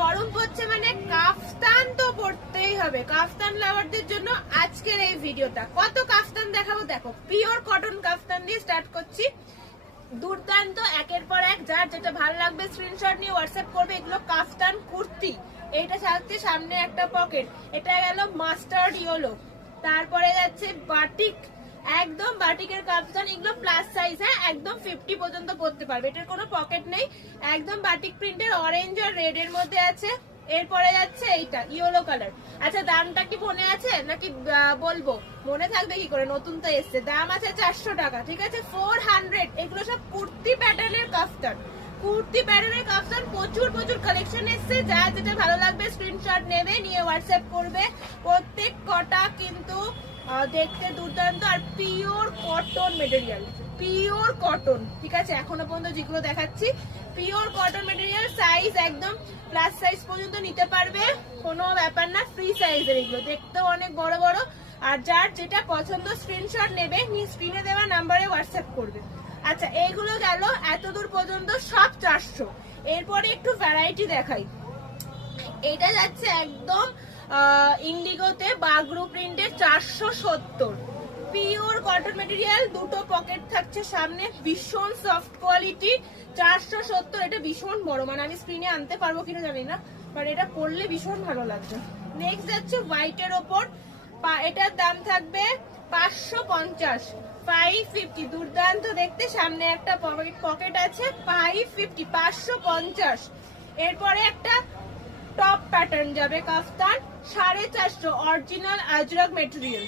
গরম পড়ছে মানে কাফতান তো পড়তেই হবে। কাফতান লাভারদের জন্য আজকের এই ভিডিওটা। কত কাফতান দেখাবো দেখো। পিওর কটন কাফতান দিয়ে স্টার্ট করছি। দুর্দান্ত, একের পর এক, যার যেটা ভালো লাগবে স্ক্রিনশট নিয়ে হোয়াটসঅ্যাপ করবে। এগুলো কাফতান কুর্তি, এইটা থাকছে সামনে একটা পকেট, এটা গেল মাস্টার্ড ইয়েলো, তারপরে যাচ্ছে বাটিক, একদম বাটিকের কাফতান। এগুলো প্লাস সাইজ, হ্যাঁ, একদম 50 পর্যন্ত পরতে পারবে, এটার কোনো পকেট নেই। একদম বাটিক প্রিন্টের অরেঞ্জ আর রেড এর মধ্যে আছে। এরপরে যাচ্ছে এইটা ইয়েলো কালার। আচ্ছা, দামটা কি মনে আছে নাকি বলবো? মনে থাকবে কি করে, নতুন তো এসছে। দাম আছে 400 টাকা, ঠিক আছে, 400। এগুলো সব কুর্তি প্যাটার্নের কাফতান, কুর্তি প্যাটার্নের কাফতান। প্রচুর প্রচুর কালেকশন এসছে, যা যেটা ভালো লাগবে স্ক্রিনশট নেবে, নিয়ে হোয়াটসঅ্যাপ করবে। প্রত্যেক কটা কিন্তু দেখতে দুর্দান্ত আর pure cotton material, pure cotton, ঠিক আছে। এখনো পর্যন্ত যেগুলো দেখাচ্ছি পিওর কটন মেটেরিয়াল। সাইজ একদম প্লাস সাইজ পর্যন্ত নিতে পারবে, কোনো ব্যাপার না। ফ্রি সাইজের এগুলো, দেখতেও অনেক বড় বড়। আর যার যেটা পছন্দ স্ক্রিনশট নেবে, নিয়ে স্ক্রিনে দেওয়া নাম্বারে হোয়াটসঅ্যাপ করবে। আচ্ছা, এইগুলো গেল এতদূর পর্যন্ত সব 400। এরপরে একটু ভ্যারাইটি দেখাই। এটা যাচ্ছে একদম ইন্ডিগোতে বাগরু প্রিন্টের 470, পিওর কটন মেটেরিয়াল। দুটো পকেট থাকছে সামনে, ভীষণ সফট কোয়ালিটি, 470। এটা ভীষণ বড়, মানে আমি স্ক্রিনে আনতে পারবো কিনা জানি না, বাট এটা পরলে ভীষণ ভালো লাগবে। নেক্সট যাচ্ছে হোয়াইটের ওপর, এটার দাম থাকবে 550, 550। দুর্দান্ত দেখতে, সামনে একটা পকেট আছে, 550, 550। এরপরে একটা টপ প্যাটার্ন যাবে কাফতান, 450, original Ajrak material,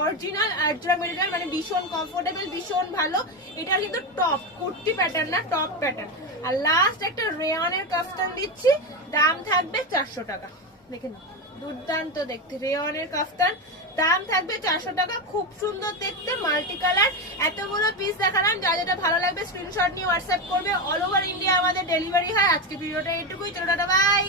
original Ajrak material, মানে ভীষণ কমফোর্টেবল, ভীষণ ভালো। এটা কিন্তু টপ কুর্তি প্যাটার্ন না, টপ প্যাটার্ন। আর লাস্ট একটা রেয়নের কাফতান দিচ্ছি, দাম থাকবে 400 টাকা। দেখে নাও, দুর্দান্ত দেখতে রেয়নের কাফতান, দাম থাকবে 400 টাকা। খুব সুন্দর দেখতে, মাল্টি কালার। এতগুলো পিস দেখালাম, যা যেটা ভালো লাগবে স্ক্রিনশট নিয়ে হোয়াটসঅ্যাপ করবে। অল ওভার ইন্ডিয়া আমাদের ডেলিভারি হয়। আজকে ভিডিওটা এইটুকুই, চলো টাটা, বাই।